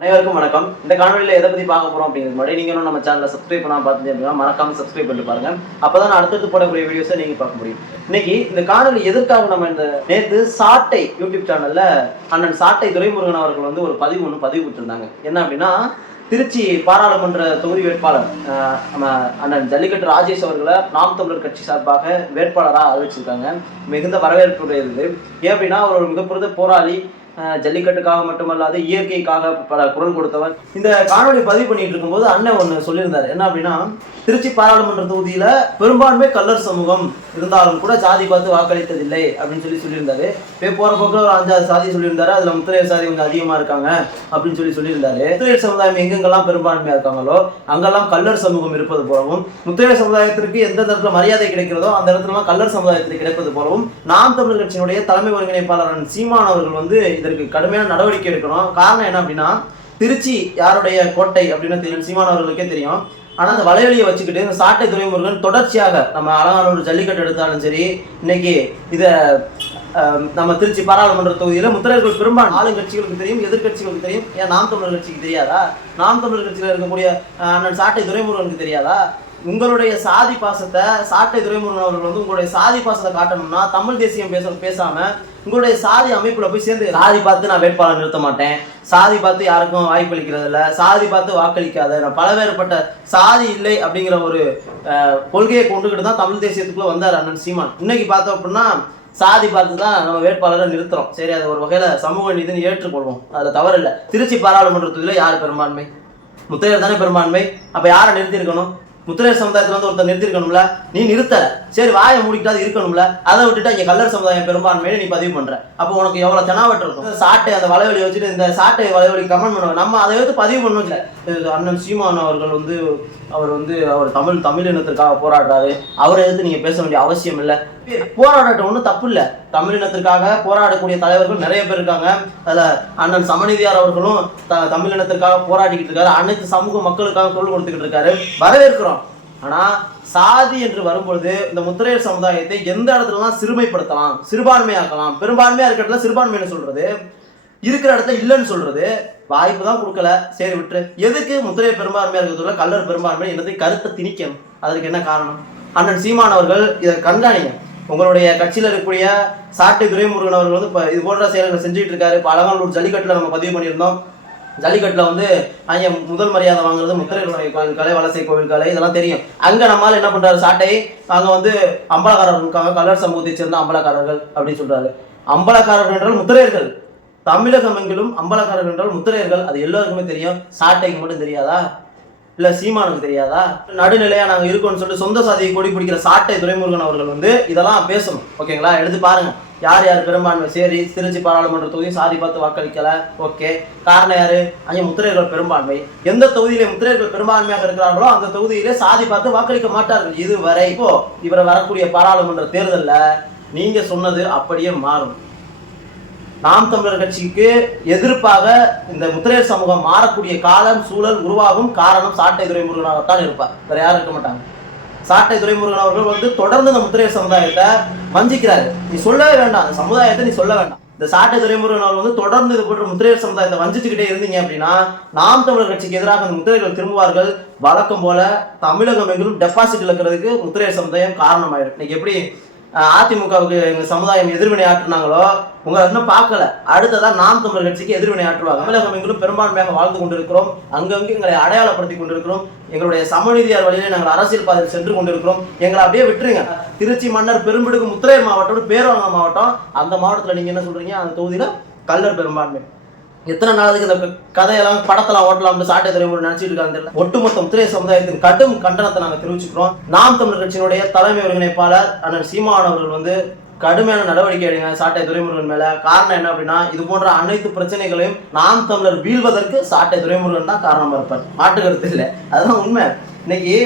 அனைவருக்கும் வணக்கம். இந்த காணொலியில் எதை பற்றி பார்க்க போகிறோம் அப்படிங்கிறது முன்னாடி நீங்கள் நம்ம சேனலில் சப்ஸ்கிரைப் பண்ணால் பார்த்துட்டு அப்படின்னா மறக்காம சப்ஸ்கிரைப் பண்ணிட்டு பாருங்க. அப்போ தான் அடுத்தடுத்து போடக்கூடிய வீடியோஸை நீங்கள் பார்க்க முடியும். இன்னைக்கு இந்த காணொலி எதற்காக நம்ம இந்த நேற்று சாட்டை யூடியூப் சேனலில் அண்ணன் சாட்டை துரைமுருகன் அவர்கள் வந்து ஒரு பதிவு ஒன்று பதிவு கொடுத்துருந்தாங்க. என்ன அப்படின்னா திருச்சி பாராளுமன்ற தொகுதி வேட்பாளர் நம்ம அண்ணன் ஜல்லிக்கட்டு ராஜேஷ் அவர்களை நாம் தமிழர் கட்சி சார்பாக வேட்பாளராக அறிவிச்சிருக்காங்க. மிகுந்த வரவேற்புடையது ஏன் அப்படின்னா அவர் ஒரு மிகப்பெரிய போராளி ஜல்லிக்கட்டுக்காக மட்டுமல்லாது இயற்கைக்காக பல குரல் கொடுத்தவர். இந்த காணொலி பதிவு பண்ணிட்டு இருக்கும்போது அண்ணன் ஒன்று சொல்லியிருந்தாரு. என்ன அப்படின்னா திருச்சி பாராளுமன்ற தொகுதியில் பெரும்பான்மை கல்லர் சமூகம் இருந்தாலும் கூட சாதி பார்த்து வாக்களித்ததில்லை அப்படின்னு சொல்லி சொல்லியிருந்தாரு. இப்போ போற போக்கில் ஒரு அஞ்சாறு சாதி சொல்லியிருந்தாரு. அதுல முத்திரையர் சாதி கொஞ்சம் அதிகமா இருக்காங்க அப்படின்னு சொல்லி சொல்லியிருந்தாரு. முத்திரையர் சமுதாயம் எங்கெங்கெல்லாம் பெரும்பான்மையா இருக்காங்களோ அங்கெல்லாம் கல்லர் சமூகம் இருப்பது போலவும் முத்திரையர் சமுதாயத்திற்கு எந்த இடத்துல மரியாதை கிடைக்கிறதோ அந்த இடத்துலலாம் கல்லர் சமுதாயத்திற்கு கிடைப்பது போலவும் நாம் தமிழ் கட்சியினுடைய தலைமை ஒருங்கிணைப்பாளரான சீமான் அவர்கள் வந்து இதற்கு கடுமையான நடவடிக்கை எடுக்கணும். காரணம் என்ன அப்படின்னா திருச்சி யாருடைய கோட்டை அப்படின்னு தெரியும். சீமான் அவர்களுக்கே தெரியும். ஆனால் அந்த வலைவலியை வச்சுக்கிட்டு இந்த சாட்டை துறைமுருகன் தொடர்ச்சியாக நம்ம அலங்காநல்லூர் ஜல்லிக்கட்டு எடுத்தாலும் சரி இன்னைக்கு இதை நம்ம திருச்சி பாராளுமன்ற தொகுதியில் முத்திரையர்கள் பெரும்பாலும் ஆளுங்கட்சிகளுக்கு தெரியும் எதிர்க்கட்சிகளுக்கு தெரியும். ஏன் நாம் தமிழர் கட்சிக்கு தெரியாதா? நாம் தமிழர் கட்சியில் இருக்கக்கூடிய அண்ணன் சாட்டை துறைமுருகனுக்கு தெரியாதா? உங்களுடைய சாதி பாசத்தை சாட்டை துரைமுருகன் அவர்கள் வந்து உங்களுடைய சாதி பாசத்தை காட்டணும்னா தமிழ் தேசியம் பேச பேசாம உங்களுடைய சாதி அமைப்புல போய் சேர்ந்து சாதி பார்த்து நான் வேட்பாளர் நிறுத்த மாட்டேன். சாதி பார்த்து யாருக்கும் வாய்ப்பளிக்கிறது இல்ல சாதி பார்த்து வாக்களிக்காத. நான் பலவேறுபட்ட சாதி இல்லை அப்படிங்கிற ஒரு கொள்கையை கொண்டுகிட்டு தான் தமிழ் தேசியத்துக்குள்ள வந்தார் அண்ணன் சீமான். இன்னைக்கு பார்த்தோம் அப்படின்னா சாதி பார்த்து தான் நம்ம வேட்பாளரை நிறுத்துறோம். சரி அது ஒரு வகையில சமூக நீதினு ஏற்றுக்கொள்வோம். அதுல தவறு இல்லை திருச்சி பாராளுமன்ற யார் பெரும்பான்மை? முத்தையர் தானே பெரும்பான்மை? அப்ப யாரை நிறுத்தியிருக்கணும்? முத்திரையர் சமுதாயத்தில் வந்து ஒருத்தர் நிறுத்திருக்கணும்ல நீ நிறுத்தல சரி வாயை மூடிக்கிட்டாது இருக்கணும்ல அதை விட்டுட்டு இங்கே கல்லர் சமுதாயம் பெரும்பான்மையை நீ பதிவு பண்ற. அப்போ உனக்கு எவ்வளோ தெனாவட்டு இருக்கும்? சாட்டை அந்த வலைவலி வச்சுட்டு இந்த சாட்டை வலைவலி கமெண்ட் பண்ணுவாங்க. நம்ம அதை வந்து பதிவு பண்ணணும் அண்ணன் சீமான் அவர்கள் வந்து அவர் வந்து அவர் தமிழ் தமிழ் இனத்திற்காக போராடுறாரு. அவரை எதிர்த்து நீங்க பேச வேண்டிய அவசியம் இல்லை. போராடட்டும் ஒன்றும் தப்பு இல்லை. தமிழ் இனத்திற்காக போராடக்கூடிய தலைவர்கள் நிறைய பேர் இருக்காங்க. அதுல அண்ணன் சமநிதியார் அவர்களும் த தமிழ் இனத்திற்காக போராடிக்கிட்டு இருக்காரு. அனைத்து சமூக மக்களுக்காக குரல் கொடுத்துக்கிட்டு இருக்காரு. வரவேற்கிறோம். ஆனா சாதி என்று வரும்பொழுது இந்த முத்திரையர் சமுதாயத்தை எந்த இடத்துலலாம் சிறுமைப்படுத்தலாம் சிறுபான்மையாக்கலாம் பெரும்பான்மையா இருக்கிறதுல சிறுபான்மைன்னு சொல்றது. இருக்கிற இடத்துல இல்லைன்னு சொல்றது வாய்ப்பு தான் கொடுக்கல. சரி விட்டுரு. எதுக்கு முத்திரை பெரும்பான்மையாக இருக்கிறதுல கல்லர் பெரும்பான்மை என்னதை? கருத்தை திணிக்கணும் அதற்கு என்ன காரணம்? அண்ணன் சீமான் அவர்கள் இதை கண்காணிங்க. உங்களுடைய கட்சியில் இருக்கக்கூடிய சாட்டை துரைமுருகன் அவர்கள் வந்து இப்போ இது போன்ற செயல்களை செஞ்சுட்டு இருக்காரு. இப்போ அலங்காநல்லூர் ஜல்லிக்கட்டில் நம்ம பதிவு பண்ணியிருந்தோம். ஜல்லிக்கட்டில் வந்து அங்கே முதல் மரியாதை வாங்குறது முத்திரைகளுடைய கோவில் கலை வலசை கோவில் கலை இதெல்லாம் தெரியும். அங்கே நம்மால் என்ன பண்ணுறாரு சாட்டை அங்கே வந்து அம்பலக்காரர்களுக்காக கலர் சமூகத்தை சேர்ந்த அம்பலக்காரர்கள் அப்படின்னு சொல்கிறாரு அம்பலக்காரர்கள் என்றால் முத்திரையர்கள். தமிழகம் எங்கிலும் அம்பலக்காரர்கள் என்றால் முத்திரையர்கள். அது எல்லாருக்குமே தெரியும். சாட்டைக்கு மட்டும் தெரியாதா? இல்ல சீமானுக்கு தெரியாதா? நடுநிலையா நாங்க இருக்கோம்னு சொல்லிட்டு சொந்த சாதியை கொடி பிடிக்கிற சாட்டை துரைமுருகன் அவர்கள் வந்து இதெல்லாம் பேசணும். ஓகேங்களா? எடுத்து பாருங்க. யார் யார் பெரும்பான்மை சரி திருச்சி பாராளுமன்ற தொகுதி சாதி பார்த்து வாக்களிக்கல? ஓகே. காரணம் யாரு? அங்கே முத்திரையர்கள் பெரும்பான்மை. எந்த தொகுதியிலே முத்திரையர்கள் பெரும்பான்மையாக இருக்கிறார்களோ அந்த தொகுதியிலே சாதி பார்த்து வாக்களிக்க மாட்டார்கள். இதுவரை இப்போ இவரை வரக்கூடிய பாராளுமன்ற தேர்தலில் நீங்க சொன்னது அப்படியே மாறும். நாம் தமிழர் கட்சிக்கு எதிர்ப்பாக இந்த முத்திரையர் சமூகம் மாறக்கூடிய காலம் சூழல் உருவாகும் காரணம் சாட்டை துறைமுருகன் துரைமுருகனாகத்தான் இருப்பார். வேற யாரும் இருக்க மாட்டாங்க. சாட்டை துறைமுருகன் அவர்கள் வந்து தொடர்ந்து இந்த முத்திரையர் சமுதாயத்தை வஞ்சிக்கிறாரு. நீ சொல்லவே வேண்டாம். அந்த சமுதாயத்தை நீ சொல்ல வேண்டாம். இந்த சாட்டை துறைமுருகன் அவர்கள் வந்து தொடர்ந்து இது போன்ற முத்திரையர் சமுதாயத்தை வஞ்சிச்சுக்கிட்டே இருந்தீங்க அப்படின்னா நாம் தமிழர் கட்சிக்கு எதிராக அந்த முத்திரைகள் திரும்புவார்கள். வழக்கம் போல தமிழகம் எங்கிலும் டெபாசிட் இழக்கிறதுக்கு முத்திரையர் சமுதாயம் காரணமாயிடும் இன்னைக்கு எப்படி அதிமுகவுக்கு எங்க சமுதாயம் எதிர்வினை ஆற்றினாங்களோ உங்களை இன்னும் பார்க்கல. அடுத்ததான் நாம் தமிழர் கட்சிக்கு எதிர்வினை ஆற்றுவாங்க. தமிழகம் எங்களும் பெரும்பான்மையாக வாழ்ந்து கொண்டிருக்கிறோம். அங்கங்கு எங்களை அடையாளப்படுத்தி கொண்டிருக்கிறோம். எங்களுடைய சமநீதியார் வழியிலே நாங்கள் அரசியல் பாதையில் சென்று கொண்டிருக்கிறோம். எங்களை அப்படியே விட்டுருங்க. திருச்சி மன்னர் பெரும்பிடுக்கு முத்திரையர் மாவட்டம் பேரவங்க மாவட்டம் அந்த மாவட்டத்தில் நீங்க என்ன சொல்றீங்க? அந்த தொகுதியில கல்லர் பெரும்பான்மை. எத்தனை நாளுக்கு இந்த கதையெல்லாம் படத்தெல்லாம் ஓட்டலாம்னு சாட்டை தலைமுறை நினைச்சிட்டு இருக்காங்க தெரியல. ஒட்டுமொத்த முத்திரை சமுதாயத்தின் கடும் கண்டனத்தை நாங்கள் தெரிவிச்சுக்கிறோம். நாம் தமிழர் கட்சியினுடைய தலைமை ஒருங்கிணைப்பாளர் அண்ணன் சீமான் அவர்கள் வந்து கடுமையான நடவடிக்கை எடுங்க சாட்டை துறைமுருகன் மேல. காரணம் என்ன அப்படின்னா இது போன்ற அனைத்து பிரச்சனைகளையும் நாம் தமிழர் வீழ்வதற்கு சாட்டை துறைமுருகன் தான் காரணமா இருப்பார். மாட்டு கருத்து இல்லை. அதுதான் உண்மை. இன்னைக்கு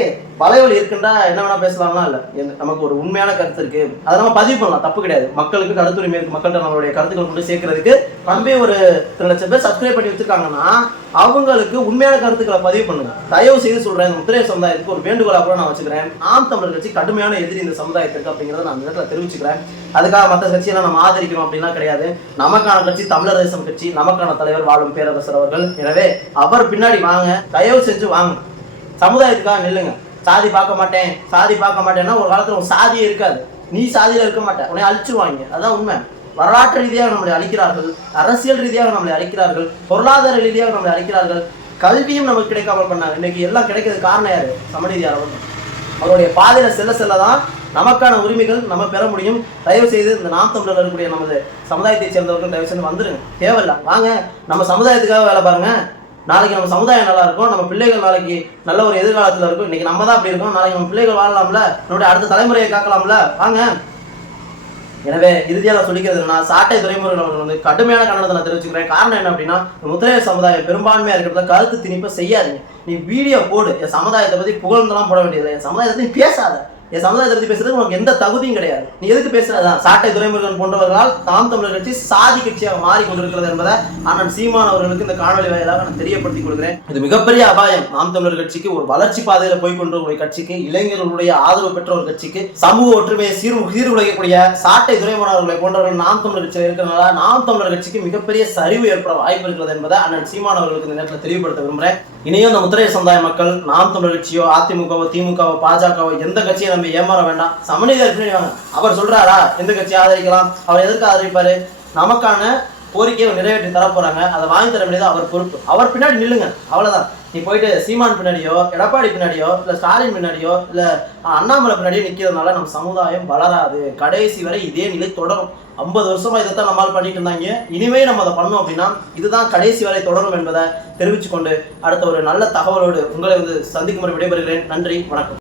வலைவலி இருக்குன்றா என்ன வேணா பேசலாம்லாம் இல்ல. நமக்கு ஒரு உண்மையான கருத்து இருக்கு. அதை நம்ம பதிவு பண்ணலாம். தப்பு கிடையாது. மக்களுக்கு கருத்துரிமை இருக்கு. மக்கள்கிட்ட நம்மளுடைய கருத்துக்கள் கொண்டு சேர்க்கறதுக்கு நம்பி ஒரு ரெண்டு லட்சம் பேர் சப்ஸ்கிரைப் பண்ணி வச்சிருக்காங்கன்னா அவங்களுக்கு உண்மையான கருத்துக்களை பதிவு பண்ணுங்க. தயவு செய்து சொல்றேன். இந்த முத்திரை சமுதாயத்துக்கு ஒரு வேண்டுகோளா கூட நான் வச்சுக்கிறேன். ஆம் தமிழர் கட்சி கடுமையான எதிரி இந்த சமுதாயத்திற்கு அப்படிங்கறத நான் இந்த இடத்துல தெரிவிச்சுக்கிறேன். அதுக்காக மற்ற கட்சியெல்லாம் நம்ம ஆதரிக்கணும் அப்படின்லாம் கிடையாது. நமக்கான கட்சி தமிழர் தேசம் கட்சி. நமக்கான தலைவர் வாழும் பேரரசர் அவர்கள். எனவே அவர் பின்னாடி வாங்க. தயவு செஞ்சு வாங்க. சமுதாயத்துக்காக நில்லுங்க. சாதி பார்க்க மாட்டேன் சாதி பார்க்க மாட்டேன்னா ஒரு காலத்தில் ஒரு சாதியே இருக்காது. நீ சாதியில் இருக்க மாட்டேன் உன்னை அழிச்சிருவாங்க. அதான் உண்மை. வரலாற்று ரீதியாக நம்மளை அழிக்கிறார்கள் அரசியல் ரீதியாக நம்மளை அழிக்கிறார்கள் பொருளாதார ரீதியாக நம்மளை அழிக்கிறார்கள் கல்வியும் நமக்கு கிடைக்காமல் பண்ணாங்க. இன்னைக்கு எல்லாம் கிடைக்கிறது காரணம் யாரு? சமநீதியார் அவர்கள். அவருடைய பாதையில செல்ல செல்ல தான் நமக்கான உரிமைகள் நம்ம பெற முடியும். தயவு செய்து இந்த நாம் தமிழர் இருக்கக்கூடிய நமது சமுதாயத்தை சேர்ந்தவர்கள் தயவு செய்து வந்துருங்க. தேவையில்ல. வாங்க நம்ம சமுதாயத்துக்காக வேலை பாருங்க. நாளைக்கு நம்ம சமுதாயம் நல்லா இருக்கும் நம்ம பிள்ளைகள் நாளைக்கு நல்ல ஒரு எதிர்காலத்தில் இருக்கும். இன்னைக்கு நம்ம தான் அப்படி இருக்கோம். நாளைக்கு நம்ம பிள்ளைகள் வாழலாம்ல? நம்மளுடைய அடுத்த தலைமுறையை காக்கலாம்ல? வாங்க. எனவே இறுதியாக நான் சொல்லிக்கிறது என்னன்னா சாட்டை துறைமுருகன் அவர்கள் வந்து கடுமையான கண்டனத்தை நான் தெரிவிச்சுக்கிறேன். காரணம் என்ன அப்படின்னா இந்த முத்திரையர் சமுதாயம் பெரும்பான்மையாக இருக்கிறத கருத்து திணிப்பை செய்யாதீங்க. நீ வீடியோ போடு. என் சமுதாயத்தை பற்றி புகழ்ந்தெல்லாம் போட வேண்டியதில்லை. என் சமுதாயத்தை பேசாத. என் சமுதாயத்தை பத்தி பேசுறதுக்கு உனக்கு எந்த தகுதியும் கிடையாது. நீ எதுக்கு பேசுறதான் சாட்டை துறைமுருகன் போன்றவர்களால் தாம் தமிழர் கட்சி சாதி கட்சியாக மாறி கொண்டிருக்கிறது என்பதை அண்ணன் சீமான் அவர்களுக்கு இந்த காணொலி வாயிலாக நான் தெரியப்படுத்திக் கொடுக்கிறேன் இது மிகப்பெரிய அபாயம். நாம் தமிழர் கட்சிக்கு ஒரு வளர்ச்சி பாதையில போய் ஒரு கட்சிக்கு இளைஞர்களுடைய ஆதரவு பெற்ற ஒரு கட்சிக்கு சமூக ஒற்றுமையை சீர் சீர்குலைக்கக்கூடிய சாட்டை துறைமுருகன் அவர்களை போன்றவர்கள் நாம் தமிழர் கட்சியில் இருக்கிறனால நாம் தமிழர் கட்சிக்கு மிகப்பெரிய சரிவு ஏற்பட வாய்ப்பு இருக்கிறது என்பதை அண்ணன் சீமான் அவர்களுக்கு இந்த நேரத்தில் தெளிவுபடுத்த விரும்புகிறேன் இனியும் இந்த முத்திரை சமுதாய மக்கள் நாம் தமிழர் கட்சியோ அதிமுகவோ திமுகவோ பாஜகவோ எந்த கட்சியை தம்பி ஏமாற வேண்டாம். சமநிலை பின்னாடி அவர் சொல்றாரா? எந்த கட்சியை ஆதரிக்கலாம்? அவர் எதற்கு ஆதரிப்பாரு? நமக்கான கோரிக்கையை நிறைவேற்றி தர போறாங்க. அதை வாங்கி தர வேண்டியது அவர் பொறுப்பு. அவர் பின்னாடி நில்லுங்க. அவ்வளவுதான். நீ போயிட்டு சீமான் பின்னாடியோ எடப்பாடி பின்னாடியோ இல்லை ஸ்டாலின் பின்னாடியோ இல்லை அண்ணாமலை பின்னாடியோ நிற்கிறதுனால நம்ம சமுதாயம் வளராது. கடைசி வரை இதே நிலை தொடரும். ஐம்பது வருஷமா இதைத்தான் நம்மால் பண்ணிட்டு இருந்தாங்க. இனிமே நம்ம அதை பண்ணோம் அப்படின்னா இதுதான் கடைசி வரை தொடரும் என்பதை தெரிவித்துக்கொண்டு அடுத்த ஒரு நல்ல தகவலோடு உங்களை வந்து சந்திக்கும் முறை விடைபெறுகிறேன். நன்றி வணக்கம்.